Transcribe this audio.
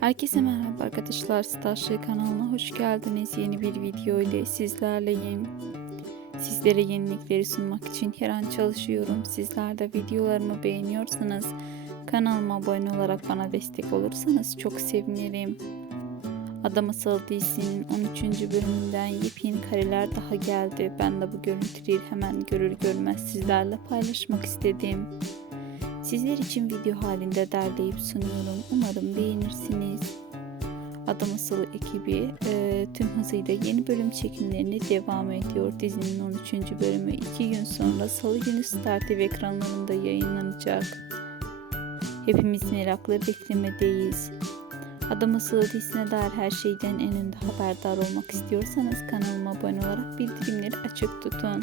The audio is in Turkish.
Herkese merhaba arkadaşlar. Starship kanalına hoş geldiniz. Yeni bir video ile sizlerleyim. Sizlere yenilikleri sunmak için her an çalışıyorum. Sizler de videolarımı beğeniyorsanız kanalıma abone olarak bana destek olursanız çok sevinirim. Adam Asıl dizisinin 13. bölümünden yepyeni kareler daha geldi. Ben de bu görüntüleri hemen görür görmez sizlerle paylaşmak istedim. Sizler için video halinde derleyip sunuyorum. Umarım beğenirsiniz. Adam Asılı ekibi e, tüm hızıyla yeni bölüm çekimlerine devam ediyor. Dizinin 13. bölümü 2 gün sonra Salı günü Star TV ekranlarında yayınlanacak. Hepimiz merakla beklemedeyiz. Adam Asılı dizisine dair her şeyden en önde haberdar olmak istiyorsanız kanalıma abone olarak bildirimleri açık tutun.